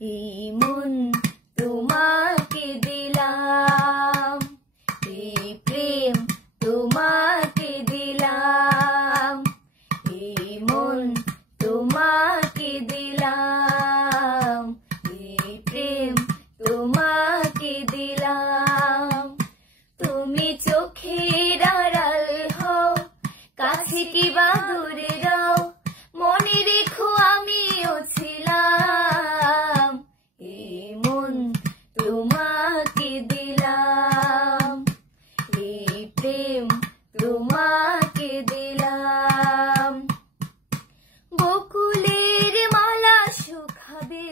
এই মন তোমাকে দিলাম, এই প্রেম তোমাকে দিলাম, এই মন তোমাকে দিলাম, এই প্রেম তোমাকে দিলাম। তুমি চোখের আড়াল হও, কাছে কি বা দূরে রও, মনে রেখো আমিও ছিলাম। এই মন তোমাকে দিলাম, এই প্রেম তোমাকে দিলাম। বকুলের মালা শুকাবে,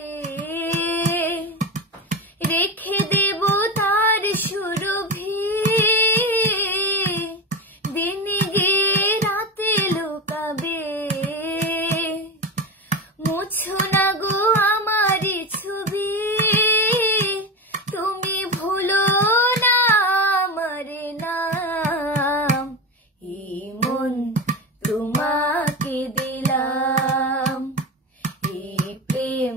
রেখে দেব তার সুরভি, দিনে গিয়ে রাতে লুকাবে। মুছো না গো আমারই ছবি, তুমি ভুলো না আমার নাম। এই মন তোমাকে দিলাম, এই প্রেম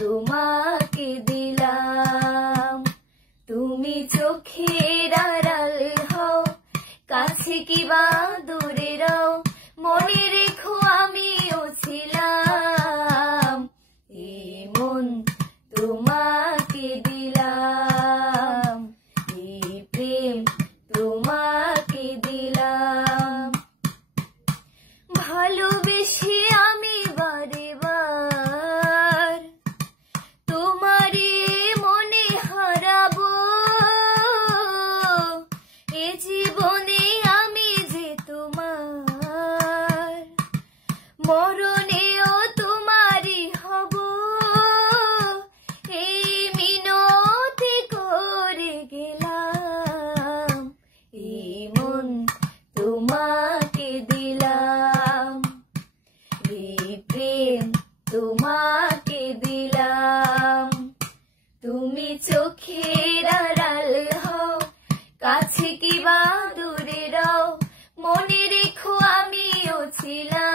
তোমাকে দিলাম। তুমি চোখের আড়াল হও, কাছে কি বা দূরে রও, মনে রেখো আমিও ছিলাম। এই মন তোমাকে দিলাম, এই প্রেম তোমাকে দিলাম। ভালোবেসে আমি বারে বার তোমারই মনে হারাবো, এ জীবনে আমি যে তোমার, মরণেও তোমারই হব। এই মিনতি করে গেলাম, এই মন তোমাকে দিলাম, এই প্রেম তোমাকে দিলাম। তুমি চোখের আড়াল হও, কাছে কি বা দূরে রও, মনে রেখো আমিও ছিলাম।